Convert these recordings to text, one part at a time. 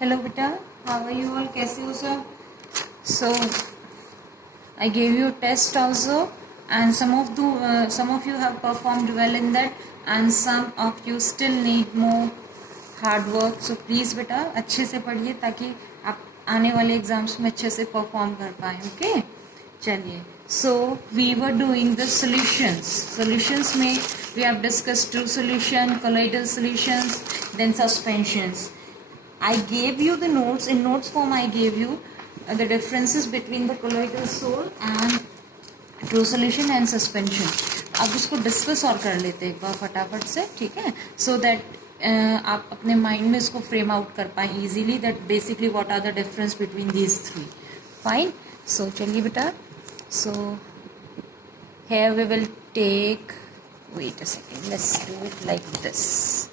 Hello beta, how are you all? कैसे हो सब? So I gave you a test also, and some of you have performed well in that, and some of you still need more hard work. So please बेटा अच्छे से पढ़िए ताकि आप आने वाले एग्जाम्स में अच्छे से परफॉर्म कर पाए. ओके चलिए. So we were doing the solutions में we have discussed true solution, colloidal solutions, then suspensions. I gave you the notes. In notes form I gave you the differences between the colloidal sole and true solution and suspension. अब इसको discuss और कर लेते हैं एक बार फटाफट से, ठीक है, सो दैट आप अपने माइंड में इसको फ्रेम आउट कर पाए easily that basically what are the difference between these three. Fine. So चलिए बेटा. सो here we will take, wait a second, let's do it like this.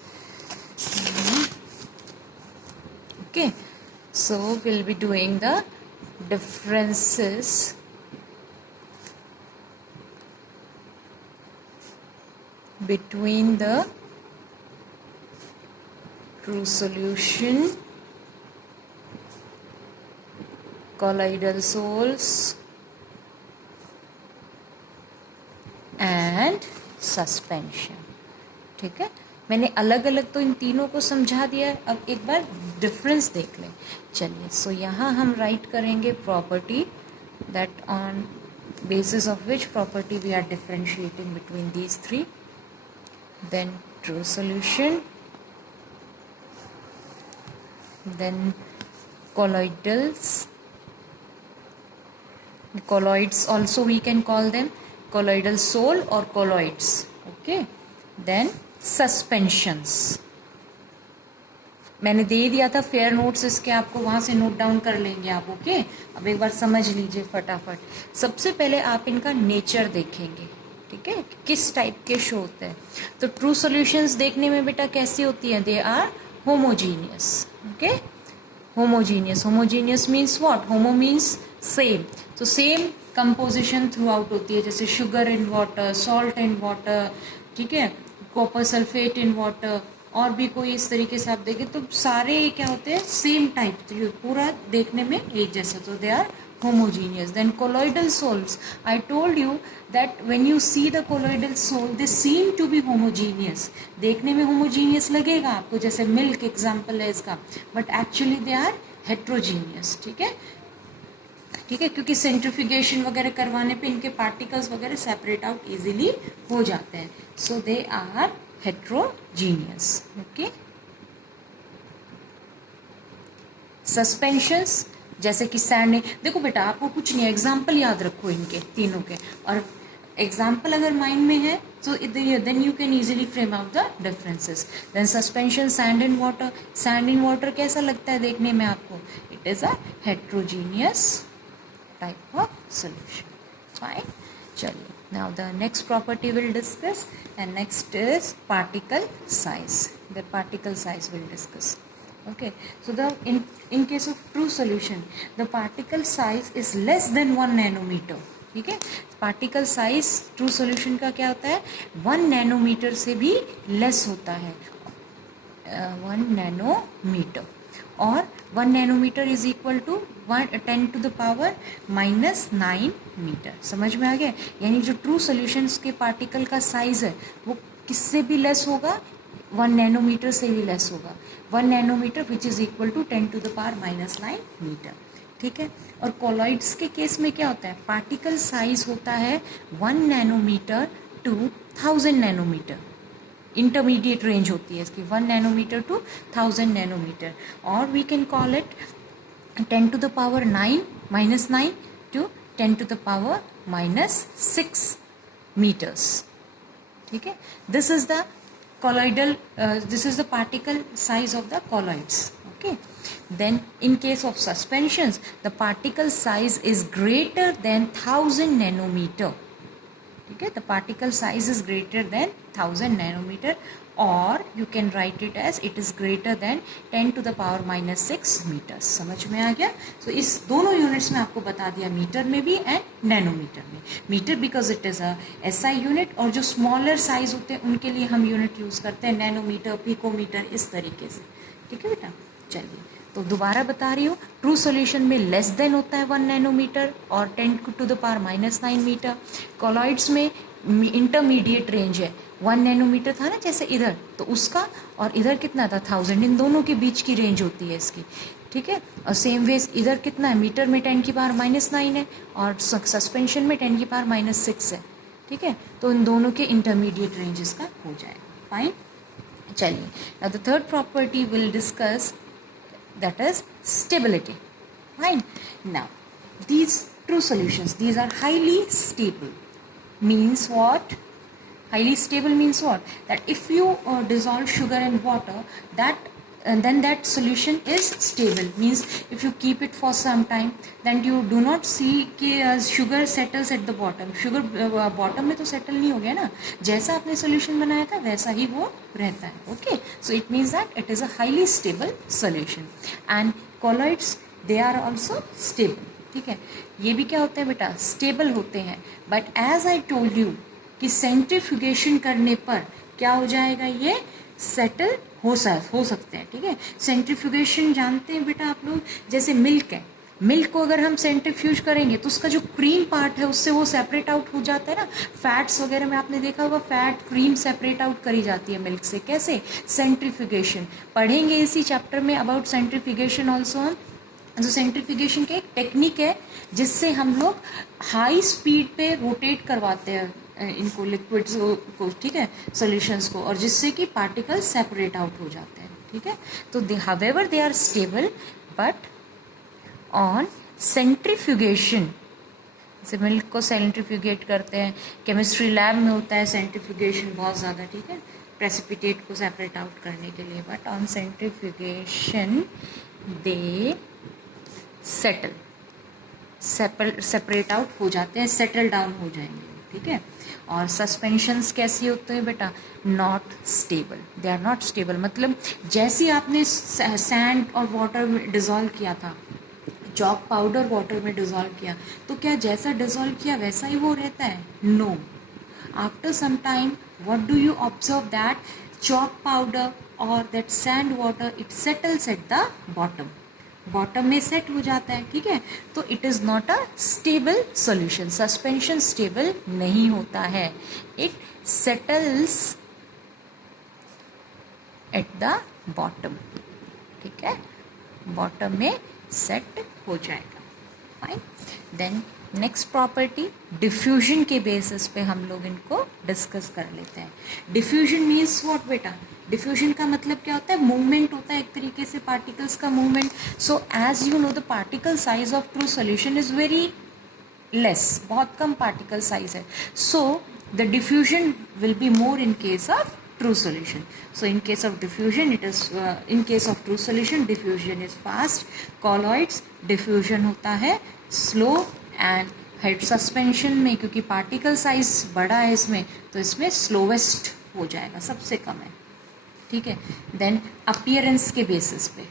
Okay, so we'll be doing the differences between the true solution, colloidal soles and suspension. ठीक है, मैंने अलग अलग तो इन तीनों को समझा दिया है. अब एक बार डिफरेंस देख लें. चलिए. सो यहाँ हम राइट करेंगे property that on basis of which property we are differentiating between these three. Then true solution, then colloids also we can call them colloidal sole or colloids. Okay, then suspensions. मैंने दे दिया था fair notes इसके, आपको वहाँ से note down कर लेंगे आप. ओके, अब एक बार समझ लीजिए फटाफट. सबसे पहले आप इनका नेचर देखेंगे, ठीक है, किस टाइप के शो होते हैं. तो ट्रू सॉल्यूशंस देखने में बेटा कैसी होती हैं? They are homogeneous. Okay, homogeneous means what? Homo means same. तो सेम कंपोजिशन थ्रू आउट होती है, जैसे sugar in water, salt in water, ठीक है, कॉपर सल्फेट इन वाटर, और भी कोई इस तरीके से आप देखें तो सारे क्या होते हैं? सेम टाइप, तो पूरा देखने में एक जैसा. तो they are homogeneous. Then colloidal soles, I told you that when you see the colloidal sole they seem to be homogeneous. देखने में homogeneous लगेगा आपको, जैसे मिल्क एग्जाम्पल है इसका, but actually they are heterogeneous. ठीक है, ठीक है, क्योंकि सेंट्रिफ्यूगेशन वगैरह करवाने पे इनके पार्टिकल्स वगैरह सेपरेट आउट इजीली हो जाते हैं. So they are heterogeneous. Okay, suspensions जैसे कि सैंड. देखो बेटा आपको कुछ नहीं, एग्जाम्पल याद रखो इनके तीनों के, और एग्जाम्पल अगर माइंड में है तो then you can easily frame out the differences. Then suspension sand in water. Sand in water कैसा लगता है देखने में आपको? It is a heterogeneous type of solution. Fine. चलिए, now the next property we'll discuss, and next is particle size. The particle size we'll discuss. Okay, so the in case of true solution the particle size is less than 1 nanometer. ठीक है, particle size true solution का क्या होता है? 1 nanometre से भी less होता है. 1 नैनोमीटर, और 1 nanometre is equal to 10 to the power -9 metre. समझ में आ गया? यानी जो ट्रू सॉल्यूशंस के पार्टिकल का साइज है वो किससे भी लेस होगा? 1 नैनोमीटर से भी लेस होगा. 1 nanometre which is equal to 10 to the power -9 metre. ठीक है, और कॉलॉइड्स के केस में क्या होता है? पार्टिकल साइज होता है 1 nanometre to 1000 nanometre. Intermediate range होती है इसकी, 1 नैनोमीटर टू 1000 नैनोमीटर, और we can call it 10 to the power -9 to 10 to the power -6 meters. ठीक है, this is the colloidal this is the particle size of the colloids. Okay, then in case of suspensions the particle size is greater than 1000 nanometer. ठीक है, the particle size is greater than 1000 nanometer, or you can write it as it is greater than 10 to the power -6 meters. समझ में आ गया? So इस दोनों units में आपको बता दिया, मीटर में भी एंड नैनोमीटर में. Metre because it is a SI unit, और जो स्मॉलर साइज होते हैं उनके लिए हम यूनिट यूज़ करते हैं नैनोमीटर, पिकोमीटर, इस तरीके से. ठीक है बेटा, चलिए. तो दोबारा बता रही हूँ, ट्रू सॉल्यूशन में लेस देन होता है 1 नैनोमीटर और 10⁻⁹ मीटर। कॉलॉइड्स में इंटरमीडिएट रेंज है, 1 नैनोमीटर था ना जैसे इधर, तो उसका, और इधर कितना था 1000, इन दोनों के बीच की रेंज होती है इसकी, ठीक है। और सेम वेज इधर कितना है, मीटर में 10⁻⁹ है और सस्पेंशन में 10⁻⁶ है, ठीक है। तो इन दोनों के इंटरमीडिएट रेंजेस का हो जाएगा, फाइन। चलिए, now the third property will discuss, that is stability, fine. Now these true solutions, these are highly stable, means what? Highly stable means what? That if you dissolve sugar in water, that then that solution is stable, means if you keep it for some time, then you do not see कि sugar settles at the bottom. sugar bottom में तो settle नहीं हो गया ना, जैसा आपने solution बनाया था वैसा ही वो रहता है, okay. So it means that it is a highly stable solution. And colloids, they are also stable, ठीक है। ये भी क्या होते हैं बेटा, stable होते हैं, but as I told you कि सेंट्रीफ्यूगेशन करने पर क्या हो जाएगा, ये सेटल हो सकते हैं, ठीक है। सेंट्रीफ्यूगेशन जानते हैं बेटा आप लोग, जैसे मिल्क है, मिल्क को अगर हम सेंट्रीफ्यूज करेंगे तो उसका जो क्रीम पार्ट है उससे वो सेपरेट आउट हो जाता है ना। फैट्स वगैरह में आपने देखा होगा, फैट क्रीम सेपरेट आउट करी जाती है मिल्क से, कैसे, सेंट्रीफ्यूगेशन। पढ़ेंगे इसी चैप्टर में अबाउट सेंट्रीफ्यूगेशन ऑल्सो हम। जो सेंट्रीफ्यूगेशन की एक टेक्निक है जिससे हम लोग हाई स्पीड पे रोटेट करवाते हैं इनको, लिक्विड्स को, ठीक है, सॉल्यूशंस को, और जिससे कि पार्टिकल सेपरेट आउट हो जाते हैं, ठीक है। तो however they are stable, but on centrifugation, जैसे मिल्क को सेंट्रीफ्यूगेट करते हैं, केमिस्ट्री लैब में होता है सेंट्रीफ्यूगेशन बहुत ज़्यादा, ठीक है, प्रेसिपिटेट को सेपरेट आउट करने के लिए, but on centrifugation they separate out हो जाते हैं, सेटल डाउन हो जाएंगे, ठीक है। और सस्पेंशंस कैसी होते हैं बेटा, not stable, they are not stable. मतलब जैसे आपने सैंड और वाटर में डिज़ोल्व किया था, चॉक पाउडर वाटर में डिज़ोल्व किया, तो क्या जैसा डिज़ोल्व किया वैसा ही वो रहता है, no. After some time what do you observe, that chalk powder or that sand water, it settles at the bottom, bottom में सेट हो जाता है, ठीक है। तो it is not a stable solution, suspension stable नहीं होता है, it settles at the bottom, ठीक है, बॉटम में सेट हो जाएगा, fine. Then next property, diffusion के बेसिस पे हम लोग इनको डिस्कस कर लेते हैं। डिफ्यूजन मीन्स व्हाट बेटा, डिफ्यूजन का मतलब क्या होता है, मूवमेंट होता है एक तरीके से, पार्टिकल्स का movement. So as you know the particle size of true solution is very less, बहुत कम पार्टिकल साइज है, so the diffusion will be more in case of true solution. So in case of diffusion it is in case of true solution diffusion is fast, colloids diffusion होता है slow, and head suspension में क्योंकि particle size बड़ा है इसमें, तो इसमें slowest हो जाएगा, सबसे कम है, ठीक है। देन अपीयरेंस के बेसिस पे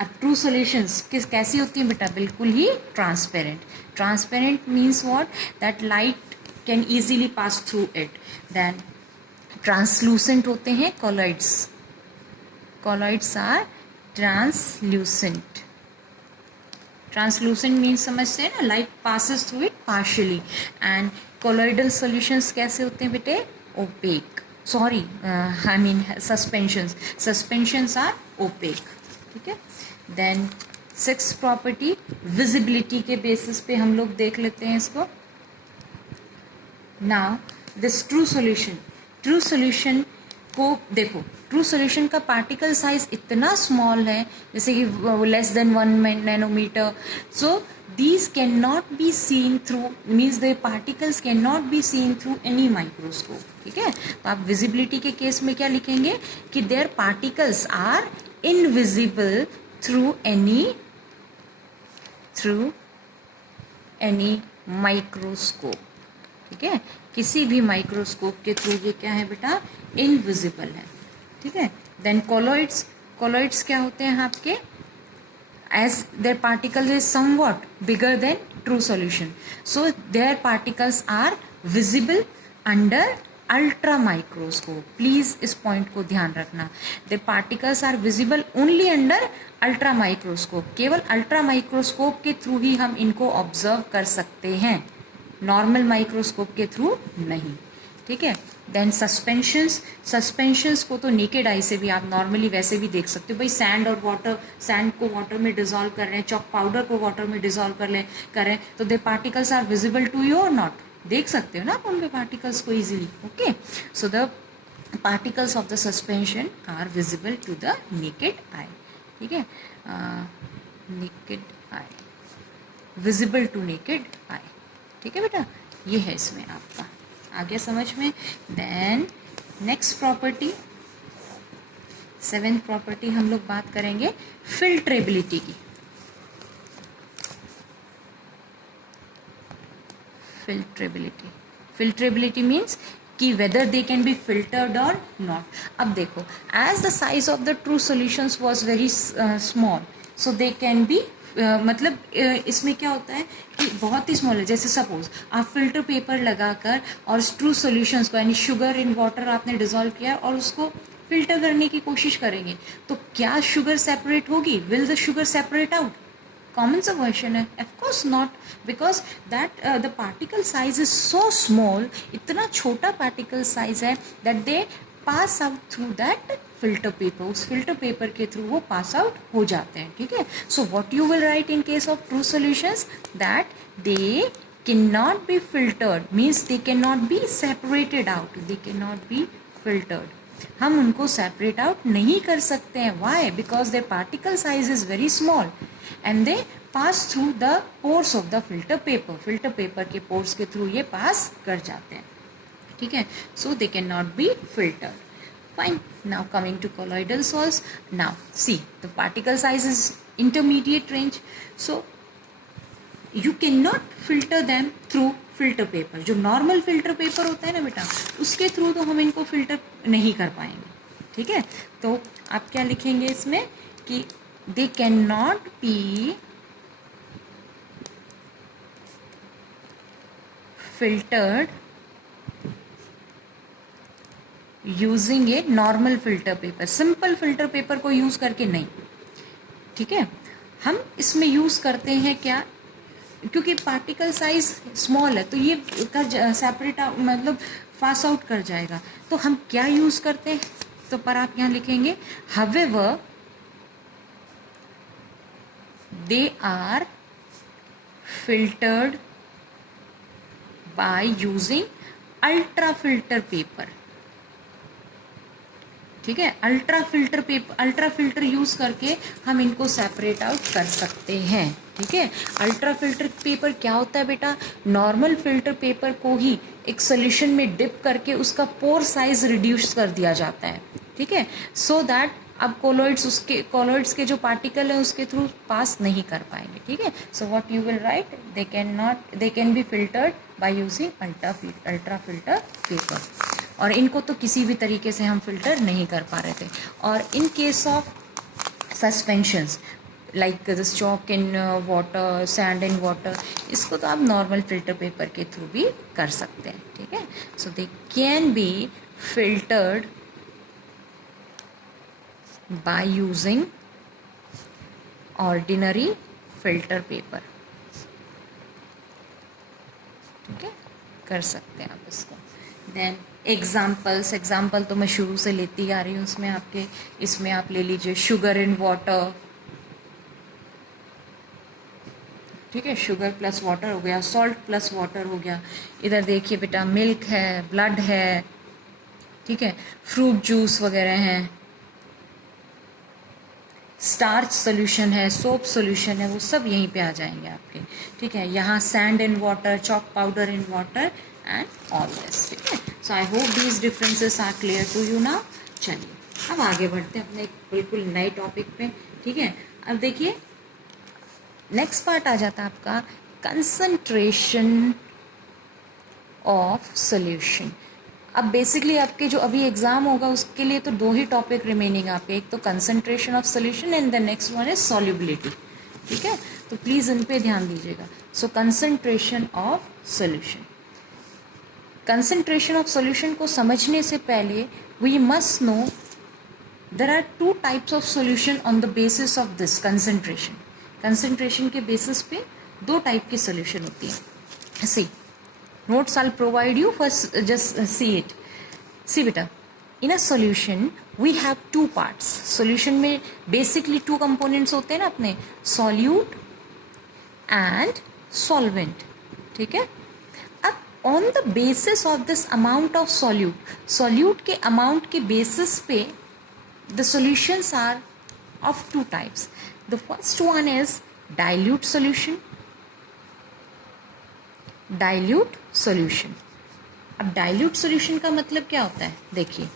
अब ट्रू सॉल्यूशंस कैसी होती है बेटा, बिल्कुल ही transparent. Transparent means what, that light can easily pass through it. Then translucent होते हैं colloids, colloids are translucent. Translucent means समझते हैं ना, light passes through it partially. And colloidal solutions कैसे होते हैं बेटे, opaque, sorry I mean suspensions are opaque, ठीक है। देन सिक्स प्रॉपर्टी, विजिबिलिटी के बेसिस पे हम लोग देख लेते हैं इसको। Now this true solution, true solution को देखो, ट्रू सॉल्यूशन का पार्टिकल साइज इतना स्मॉल है, जैसे कि less than 1 nanometre, so these cannot be seen through, means the particles cannot be seen through any microscope, ठीक है। तो आप विजिबिलिटी के केस में क्या लिखेंगे कि their particles are invisible through any microscope, ठीक है। किसी भी माइक्रोस्कोप के थ्रू ये क्या है बेटा, इनविजिबल है, ठीक है। देन कॉलॉइड्स, कॉलॉइड्स क्या होते हैं आपके, as their particles is somewhat bigger than true solution, so their particles are visible under ultra microscope, please इस पॉइंट को ध्यान रखना। The particles are visible only under ultra microscope, केवल अल्ट्रा माइक्रोस्कोप के थ्रू ही हम इनको ऑब्जर्व कर सकते हैं, नॉर्मल माइक्रोस्कोप के थ्रू नहीं, ठीक है। देन सस्पेंशंस को तो नेकेड आई से भी आप नॉर्मली वैसे भी देख सकते हो, भाई सैंड और वाटर, सैंड को वाटर में डिजोल्व कर रहे हैं, चॉक पाउडर को वाटर में डिजोल्व कर रहे हैं, तो they particles are visible to you और नॉट, देख सकते हो ना आप उनके पार्टिकल्स को easily, okay. So the particles of the suspension are visible to the naked eye, ठीक है, naked eye, visible to naked eye, ठीक है बेटा, ये है इसमें आपका, आ गया समझ में। Then next property, 7th property हम लोग बात करेंगे फिल्ट्रेबिलिटी की। फिल्ट्रेबिलिटी मीन्स कि whether they can be filtered और नॉट। अब देखो, as the size of the true solutions was very small, so they can be मतलब इसमें क्या होता है कि बहुत ही स्मॉल है, जैसे सपोज आप फिल्टर पेपर लगाकर और ट्रू सॉल्यूशंस को यानी शुगर इन वाटर आपने डिजोल्व किया और उसको फिल्टर करने की कोशिश करेंगे, तो क्या शुगर सेपरेट होगी? Will the sugar separate out? Common सा क्वेश्चन है, of course not, because that the particle size is so small, इतना छोटा पार्टिकल साइज है that they pass out through that filter paper, उस फिल्टर पेपर के through वो pass out हो जाते हैं, ठीक है। So what you will right in case of true solutions, that they can not be filtered, means they can not be separated out, they can not be filtered, हम उनको separate out नहीं कर सकते हैं। Why? Because their particle size is very small and they pass through the pores of the filter paper, filter paper के pores के through ये pass कर जाते हैं, ठीक है। So they can not be filtered, fine. Now coming to colloidal salts, now see the particle size is intermediate range, so you cannot filter them through filter paper. जो normal filter paper होता है ना बेटा, उसके through तो हम इनको filter नहीं कर पाएंगे, ठीक है। तो आप क्या लिखेंगे इसमें कि दे can not be filtered using a normal filter paper, simple filter paper को यूज करके नहीं, ठीक है। हम इसमें यूज करते हैं क्या, क्योंकि पार्टिकल साइज स्मॉल है तो ये कर सेपरेट मतलब पास आउट कर जाएगा, तो हम क्या यूज करते हैं, तो पर आप यहां लिखेंगे however they are filtered by using ultra filter paper, ठीक है। अल्ट्रा फिल्टर यूज करके हम इनको सेपरेट आउट कर सकते हैं, ठीक है। अल्ट्रा फिल्टर पेपर क्या होता है बेटा, नॉर्मल फिल्टर पेपर को ही एक सोल्यूशन में डिप करके उसका पोर साइज रिड्यूस कर दिया जाता है, ठीक है, सो दैट अब कोलोइड्स के जो पार्टिकल है उसके थ्रू पास नहीं कर पाएंगे, ठीक है। So what you will right, they can be filtered by using ultra filter paper, और इनको तो किसी भी तरीके से हम फिल्टर नहीं कर पा रहे थे। और in case of suspensions like this chalk in water, sand in water, इसको तो आप नॉर्मल फिल्टर पेपर के थ्रू भी कर सकते हैं, ठीक है। So they can be filtered by using ordinary filter paper, ठीक है, कर सकते हैं आप इसको। देन एग्जाम्पल तो मैं शुरू से लेती आ रही हूँ, इसमें आप ले लीजिए शुगर इन वाटर, ठीक है, शुगर प्लस वाटर हो गया, सॉल्ट प्लस वाटर हो गया। इधर देखिए बेटा मिल्क है, ब्लड है, ठीक है, फ्रूट जूस वगैरह हैं, स्टार्च सोल्यूशन है, सोप सोल्यूशन है, वो सब यहीं पे आ जाएंगे आपके, ठीक है। यहाँ sand in water, chalk powder in water and all this, ठीक है। So I hope these differences are clear to you now. चलिए अब आगे बढ़ते हैं अपने एक बिल्कुल नए टॉपिक पे, ठीक है। अब देखिए नेक्स्ट पार्ट आ जाता है आपका कंसंट्रेशन ऑफ सोल्यूशन। अब बेसिकली आपके जो अभी एग्जाम होगा उसके लिए तो 2 ही टॉपिक रिमेनिंग आपके, एक तो concentration of solution and the next one is solubility, ठीक है। तो प्लीज इन पे ध्यान दीजिएगा। So concentration of solution, concentration of solution को समझने से पहले we must know there are two types of solution on the basis of this concentration. Concentration के बेसिस पे दो टाइप की सॉल्यूशन होती है. सी notes I'll provide you, first just see it. See beta, in a solution we have two parts. Solution में basically two components होते हैं ना अपने, solute and solvent. ठीक है. अब on the basis of this amount of solute के amount के basis पे the solutions are of two types. The first one is dilute solution. Dilute solution. अब डाइल्यूट सॉल्यूशन का मतलब क्या होता है, देखिए,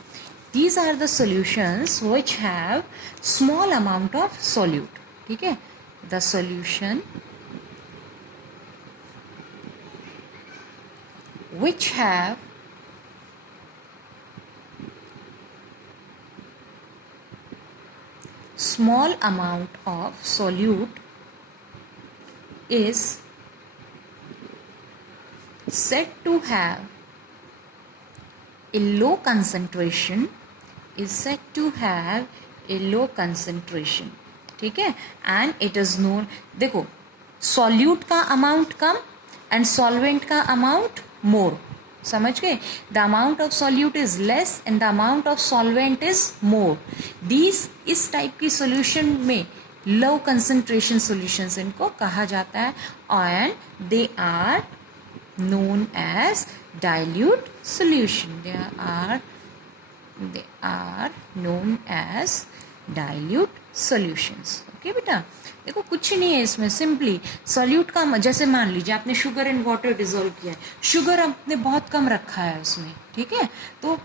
these are the solutions which have small amount of solute. ठीक है, the solution which have small amount of solute is said to have a low concentration, is said to have a low concentration. ठीक है, and it is known, देखो, solute का amount come and solvent का amount more. समझ गए, the amount of solute is less and the amount of solvent is more. These इस type की solution में लो कंसंट्रेशन सॉल्यूशंस इनको कहा जाता है and they are known as dilute solution. They are known as dilute solutions. Okay बेटा, देखो कुछ नहीं है इसमें, सिंपली सॉल्यूट का, जैसे मान लीजिए आपने शुगर एंड वाटर डिजोल्व किया है, शुगर आपने बहुत कम रखा है उसमें, ठीक है, तो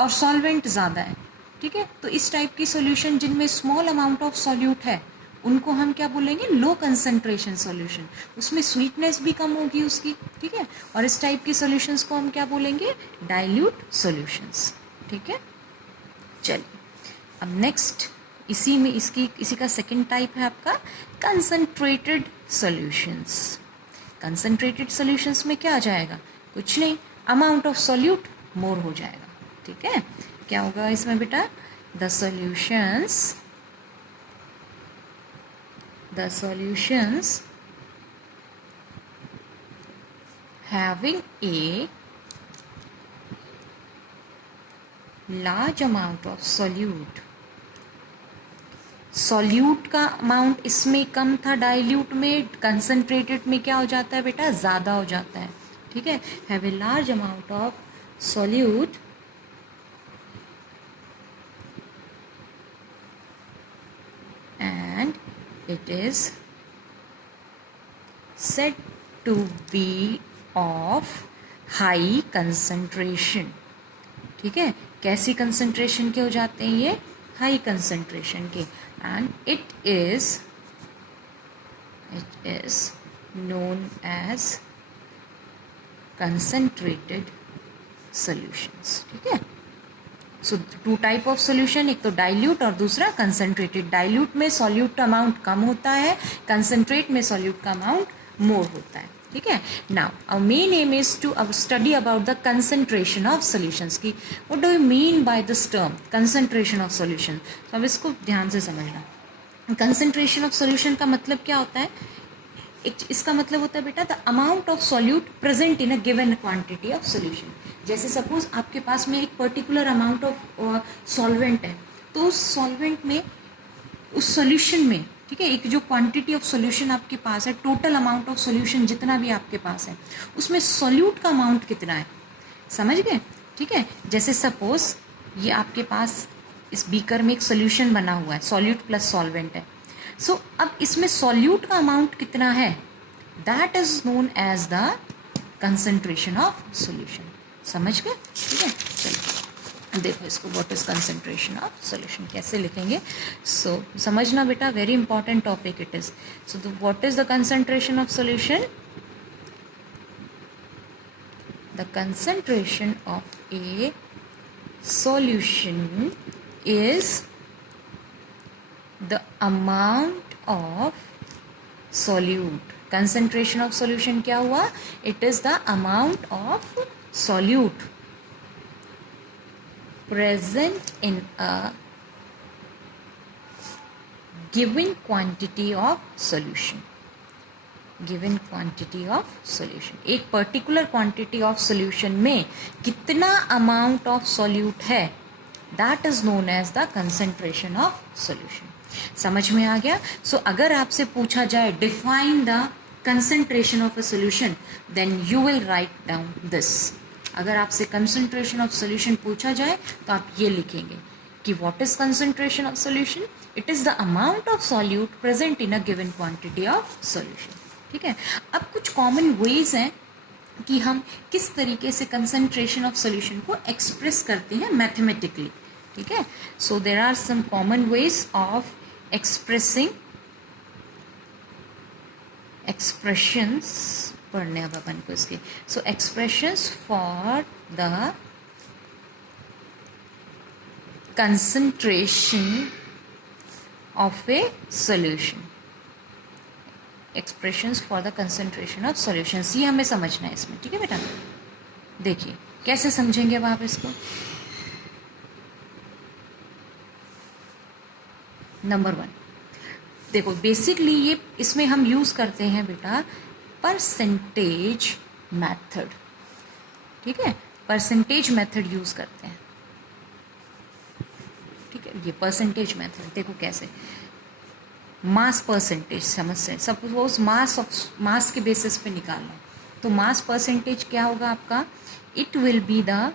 और सॉल्वेंट ज़्यादा है. ठीक है, तो इस टाइप की सॉल्यूशन जिनमें स्मॉल अमाउंट ऑफ सॉल्यूट है उनको हम क्या बोलेंगे, लो कंसंट्रेशन सॉल्यूशन. उसमें स्वीटनेस भी कम होगी उसकी. ठीक है, और इस टाइप की सॉल्यूशंस को हम क्या बोलेंगे, डाइल्यूट सॉल्यूशंस. ठीक है, चलिए अब नेक्स्ट इसी में इसी का सेकंड टाइप है आपका कंसंट्रेटेड सॉल्यूशंस. कंसंट्रेटेड सॉल्यूशंस में क्या आ जाएगा, कुछ नहीं, अमाउंट ऑफ सॉल्यूट मोर हो जाएगा. ठीक है, क्या होगा इसमें बेटा, the solutions having a large amount of solute. Solute का अमाउंट इसमें कम था डाइल्यूट में, कंसंट्रेटेड में क्या हो जाता है बेटा, ज़्यादा हो जाता है. ठीक है, have a large amount of solute and it is said to be of high concentration. ठीक है, कैसी कंसंट्रेशन के हो जाते हैं ये, हाई कंसंट्रेशन के, and it is known as concentrated solutions. ठीक है, सो टू टाइप ऑफ सोल्यूशन, एक तो डाइल्यूट और दूसरा कंसंट्रेटेड. डाइल्यूट में सॉल्यूट का अमाउंट कम होता है, कंसंट्रेट में सॉल्यूट का अमाउंट मोर होता है. ठीक है, now our main aim is to study about the concentration of solutions की. What do you mean by this term concentration of solution. तो अब इसको ध्यान से समझना. कंसंट्रेशन ऑफ सॉल्यूशन का मतलब क्या होता है, इसका मतलब होता है बेटा the amount of solute present in a given quantity of solution. जैसे सपोज आपके पास में एक पर्टिकुलर अमाउंट ऑफ सॉल्वेंट है, तो उस सॉल्वेंट में, उस सॉल्यूशन में, ठीक है, एक जो क्वांटिटी ऑफ सॉल्यूशन आपके पास है, टोटल अमाउंट ऑफ सॉल्यूशन जितना भी आपके पास है, उसमें सॉल्यूट का अमाउंट कितना है, समझ गए. ठीक है, जैसे सपोज ये आपके पास इस बीकर में एक सॉल्यूशन बना हुआ है, सॉल्यूट प्लस सॉल्वेंट है. सो अब इसमें सॉल्यूट का अमाउंट कितना है, that is known as the concentration of solution. समझ गए. ठीक है, चलो देखो इसको, what is concentration of solution कैसे लिखेंगे. सो समझना बेटा, very important topic it is. So what is the concentration of solution, the concentration of a solution is the amount of solute. concentration of solution क्या हुआ, it is the amount of solute present in a given quantity of solution. Given quantity of solution, एक particular quantity of solution में कितना amount of solute है, that is known as the concentration of solution. समझ में आ गया? सो अगर आपसे पूछा जाए define the concentration of a solution, then you will write down this. अगर आपसे कंसंट्रेशन ऑफ सॉल्यूशन पूछा जाए तो आप ये लिखेंगे कि what is concentration of solution, it is the amount of solute present in a given quantity of solution. ठीक है, अब कुछ कॉमन वेज हैं कि हम किस तरीके से कंसंट्रेशन ऑफ सॉल्यूशन को एक्सप्रेस करते हैं मैथमेटिकली। ठीक है, so there are some common ways of expressing expressions, पढ़ने अब अपन को इसके। So expressions for the concentration of a solution, expressions for the concentration of solutions, ये हमें समझना है इसमें। ठीक है बेटा, देखिए कैसे समझेंगे अब आप इसको। नंबर 1, देखो बेसिकली ये इसमें हम यूज करते हैं बेटा परसेंटेज मेथड। ठीक है, परसेंटेज मेथड यूज करते हैं। ठीक है, ये परसेंटेज मेथड देखो कैसे, मास परसेंटेज समझते हैं। सपोज मास के बेसिस पे निकालना, तो मास परसेंटेज क्या होगा आपका, it will be the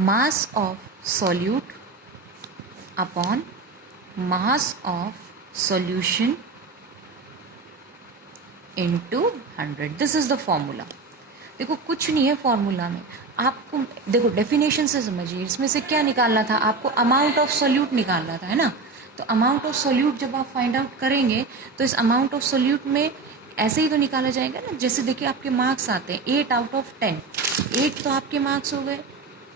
mass of solute upon mass of solution into 100। This is the formula. देखो कुछ नहीं है फॉर्मूला में, आपको देखो डेफिनेशन से समझिए, इसमें से क्या निकालना था आपको, अमाउंट ऑफ सॉल्यूट निकालना था, है ना। तो अमाउंट ऑफ सॉल्यूट जब आप फाइंड आउट करेंगे तो इस अमाउंट ऑफ सॉल्यूट में ऐसे ही तो निकाला जाएगा ना, जैसे देखिए आपके मार्क्स आते हैं 8 आउट ऑफ 10, 8 तो आपके मार्क्स हो गए,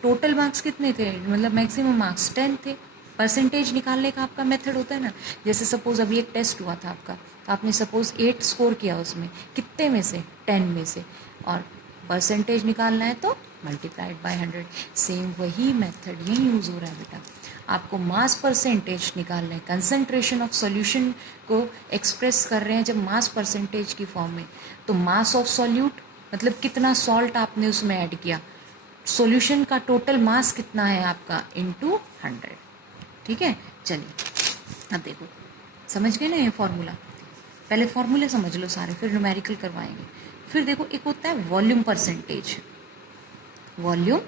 टोटल मार्क्स कितने थे, मतलब मैक्सिमम मार्क्स 10 थे। परसेंटेज निकालने का आपका मेथड होता है ना, जैसे सपोज अभी एक टेस्ट हुआ था आपका, तो आपने सपोज 8 स्कोर किया उसमें, कितने में से, 10 में से, और परसेंटेज निकालना है तो मल्टीप्लाइड बाय 100। सेम वही मेथड ये यूज़ हो रहा है बेटा, आपको मास परसेंटेज निकालना है, कंसंट्रेशन ऑफ सॉल्यूशन को एक्सप्रेस कर रहे हैं जब मास परसेंटेज की फॉर्म में, तो मास ऑफ सॉल्यूट मतलब कितना सॉल्ट आपने उसमें ऐड किया, सॉल्यूशन का टोटल मास कितना है आपका इनटू 100। ठीक है, चलिए अब देखो समझ गए ना ये फॉर्मूला, पहले फॉर्मूले समझ लो सारे, फिर न्यूमेरिकल करवाएंगे। फिर देखो एक होता है volume percentage, volume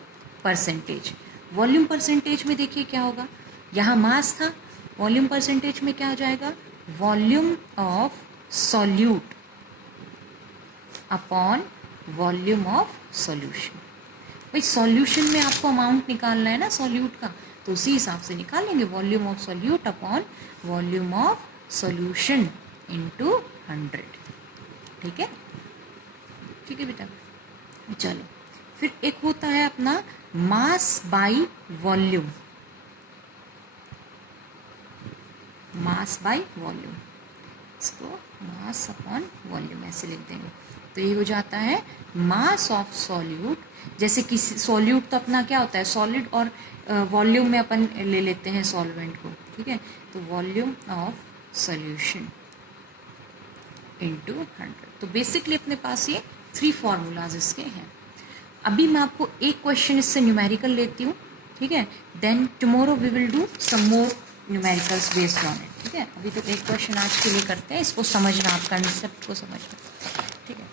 percentage, volume percentage में देखिए क्या होगा, यहाँ मास था, वॉल्यूम परसेंटेज में क्या हो जाएगा, volume of solute upon volume of solution. भाई सॉल्यूशन में आपको अमाउंट निकालना है ना सॉल्यूट का, तो उसी हिसाब से निकालेंगे, volume of solute upon volume of solution into 100। ठीक है, ठीक है बेटा, चलो फिर एक होता है अपना mass by volume, mass by volume, इसको मास अपॉन वॉल्यूम ऐसे लिख देंगे, तो ये हो जाता है मास ऑफ सॉल्यूट। जैसे किसी सॉल्यूट तो अपना क्या होता है सॉलिड, और वॉल्यूम में अपन ले लेते हैं सॉल्वेंट को। ठीक है, तो वॉल्यूम ऑफ सॉल्यूशन इनटू 100। तो बेसिकली अपने पास ये 3 फॉर्मूलाज इसके हैं। अभी मैं आपको एक क्वेश्चन इससे न्यूमेरिकल लेती हूँ, ठीक है, then tomorrow we will do some more numericals based on it. ठीक है, अभी तो एक क्वेश्चन आज के लिए करते हैं, इसको समझना, आप कंसेप्ट को समझना। ठीक है,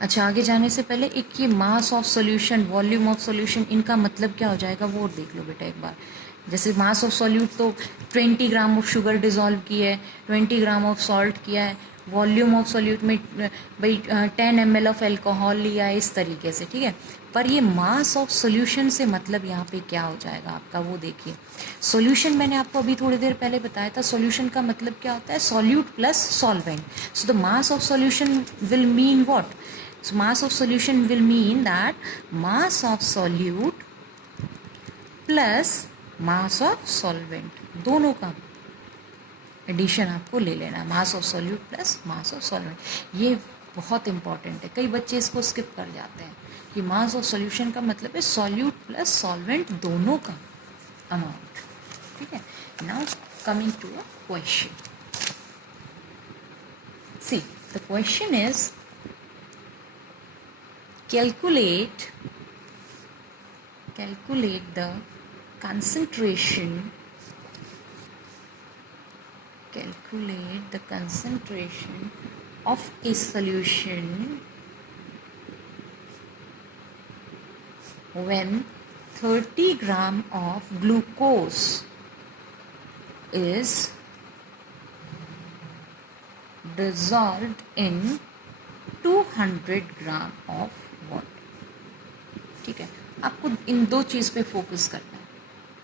अच्छा आगे जाने से पहले एक ये मास of solution, volume of solution, इनका मतलब क्या हो जाएगा वो देख लो बेटा एक बार। जैसे मास ऑफ सॉल्यूट तो 20 ग्राम ऑफ शुगर डिज़ोल्व की है, 20 ग्राम ऑफ सॉल्ट किया है, वॉल्यूम ऑफ सॉल्यूट में भाई 10 ml ऑफ एल्कोहल लिया है, इस तरीके से। ठीक है, पर ये मास ऑफ सॉल्यूशन से मतलब यहाँ पे क्या हो जाएगा आपका वो देखिए। सॉल्यूशन मैंने आपको अभी थोड़ी देर पहले बताया था, सॉल्यूशन का मतलब क्या होता है, solute plus solvent. So the mass of solution will mean what, so mass of solution will mean that mass of solute plus mass of solvent, दोनों का एडिशन आपको ले लेना, मास of solute plus mass of solvent. ये बहुत important है, कई बच्चे इसको स्किप कर जाते हैं कि मास ऑफ सॉल्यूशन का मतलब है सॉल्यूट प्लस सॉल्वेंट दोनों का अमाउंट। ठीक है, now coming to a question, see the question is calculate the concentration of a solution when 30 gram of glucose is dissolved in 200 gram of water। ठीक है, आपको इन दो चीज़ पे फोकस करना है।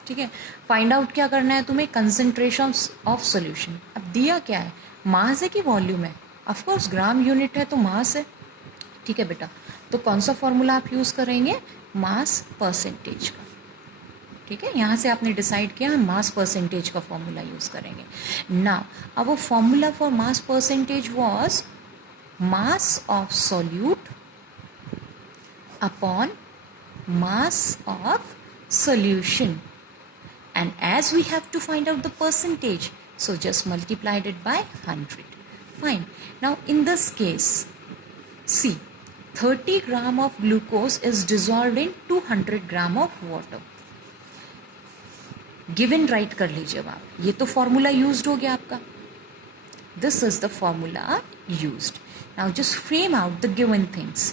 ठीक है, फाइंड आउट क्या करना है तुम्हें, कंसंट्रेशन ऑफ सॉल्यूशन। अब दिया क्या है, मास है कि वॉल्यूम है, ऑफ कोर्स ग्राम यूनिट है तो मास है। ठीक है बेटा, तो कौन सा फॉर्मूला आप यूज़ करेंगे, मास परसेंटेज का। ठीक है, यहाँ से आपने डिसाइड किया हम मास परसेंटेज का फॉर्मूला यूज़ करेंगे। नाउ अब formula for mass percentage was mass of solute upon mass of solution, and as we have to find out the percentage, so just multiplied it by 100. Fine, now in this case see 30 gram of glucose is dissolved in 200 gram of water। Given right कर लीजिए आप, ये तो formula used हो गया आपका, this is the formula used। Now just frame out the given things।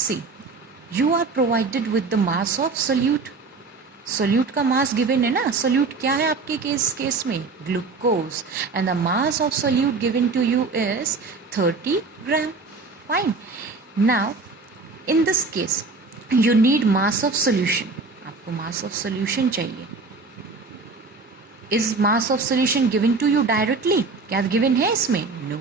See, you are provided with the mass of solute। solute का mass given है ना, solute क्या है आपके केस में, glucose, and the mass of solute given to you is 30 gram। Fine, now in this case you need mass of solution, आपको mass of solution चाहिए। Is mass of solution given to you directly? क्या given है इसमें? No।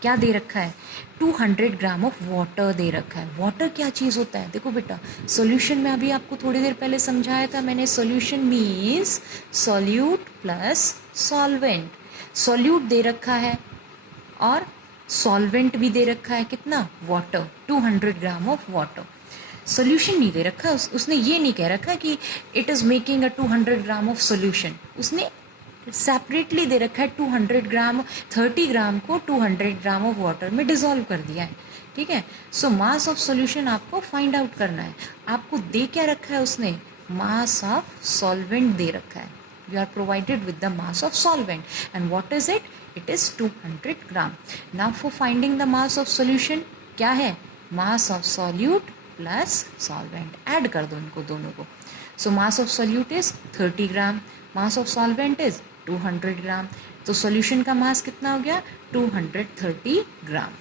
क्या दे रखा है, 200 gram of water दे रखा है। वाटर क्या चीज़ होता है, देखो बेटा सॉल्यूशन में अभी आपको थोड़ी देर पहले समझाया था मैंने, solution means solute plus solvent. Solute दे रखा है और सॉल्वेंट भी दे रखा है, कितना, water, 200 gram of water. Solution नहीं दे रखा, उसने ये नहीं कह रखा कि it is making a 200 gram of solution, उसने सेपरेटली दे रखा है 200 ग्राम, 30 ग्राम को 200 ग्राम ऑफ वाटर में डिसॉल्व कर दिया है। ठीक है, सो मास ऑफ सॉल्यूशन आपको फाइंड आउट करना है। आपको दे क्या रखा है उसने, मास ऑफ सॉल्वेंट दे रखा है। You are provided with the mass of solvent and what is it, it is 200 gram. Now for finding the mass of solution क्या है, mass of solute plus solvent, add कर दो इनको दोनों को। So mass of solute is 30 gram, mass of solvent is 200 gram, तो solution का मास कितना हो गया, 230 ग्राम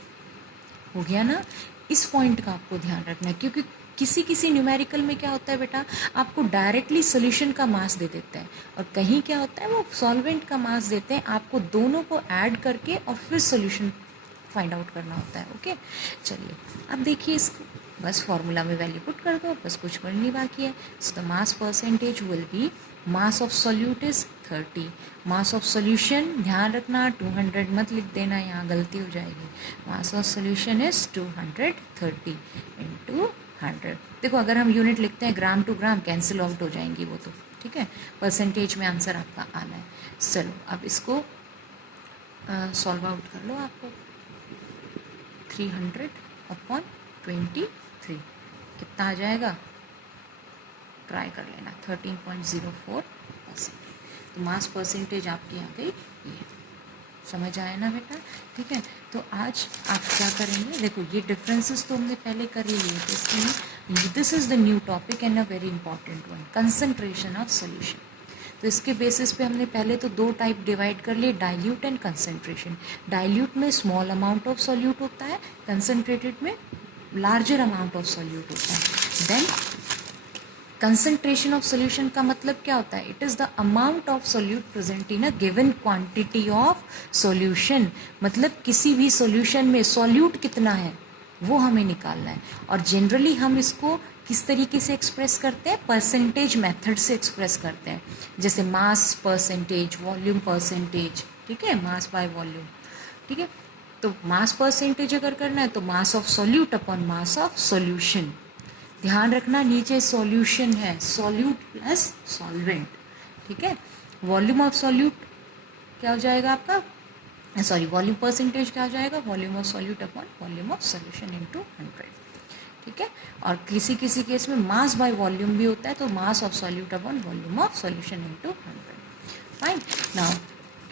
हो गया ना। इस पॉइंट का आपको ध्यान रखना है, क्योंकि किसी न्यूमेरिकल में क्या होता है बेटा, आपको डायरेक्टली सॉल्यूशन का मास दे देते हैं और कहीं क्या होता है वो सॉल्वेंट का मास देते हैं, आपको दोनों को ऐड करके और फिर सॉल्यूशन फाइंड आउट करना होता है। ओके, चलिए अब देखिए इसको, बस फॉर्मूला में वैल्यू पुट कर दो, बस कुछ करनी बाकी है। So the mass percentage will be, mass of solute is 30, mass of solution ध्यान रखना 200 मत लिख देना, यहाँ गलती हो जाएगी। मास ऑफ सॉल्यूशन इज 230 इंटू 100। देखो अगर हम यूनिट लिखते हैं ग्राम टू ग्राम कैंसिल आउट हो जाएंगी वो तो, ठीक है, परसेंटेज में आंसर आपका आना है। चलो अब इसको सॉल्व आउट कर लो, आपको 300/23 कितना आ जाएगा, ट्राई कर लेना, 13.04%। तो मास परसेंटेज आपकी आ गई ये, समझ आया ना बेटा। ठीक है, तो आज आप क्या करेंगे, देखो ये डिफरेंसेस तो हमने पहले कर ही लिए थे, इसलिए this is the new topic and a very important one, concentration of solution. तो इसके बेसिस पे हमने पहले तो दो टाइप डिवाइड कर लिए, डाइल्यूट एंड कंसंट्रेशन। डाइल्यूट में स्मॉल अमाउंट ऑफ सॉल्यूट होता है, कंसंट्रेटेड में लार्जर अमाउंट ऑफ सॉल्यूट होता है। देन कंसंट्रेशन ऑफ सॉल्यूशन का मतलब क्या होता है, it is the amount of solute present in a given quantity of solution, मतलब किसी भी सॉल्यूशन में सॉल्यूट कितना है वो हमें निकालना है। और जनरली हम इसको किस तरीके से एक्सप्रेस करते हैं, परसेंटेज मेथड से एक्सप्रेस करते हैं, जैसे मास परसेंटेज, वॉल्यूम परसेंटेज, ठीक है, मास बाय वॉल्यूम, ठीक है। तो मास परसेंटेज अगर करना है तो मास of solute upon mass of solution. ध्यान रखना नीचे सॉल्यूशन है, सॉल्यूट प्लस सॉल्वेंट, ठीक है। वॉल्यूम ऑफ सॉल्यूट क्या हो जाएगा आपका, सॉरी वॉल्यूम परसेंटेज क्या हो जाएगा, volume of solute upon volume of solution into 100, ठीक है। और किसी किसी केस में मास बाय वॉल्यूम भी होता है, तो मास of solute upon volume of solution into 100। Fine. Now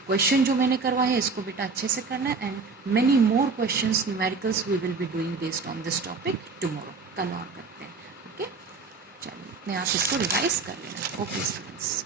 question जो मैंने करवाया है इसको बेटा अच्छे से करना है, and many more questions numericals we will be doing based on this topic tomorrow, कल और करते हैं, ओके। चलिए अपने आप इसको रिवाइज कर लेना। Okay students.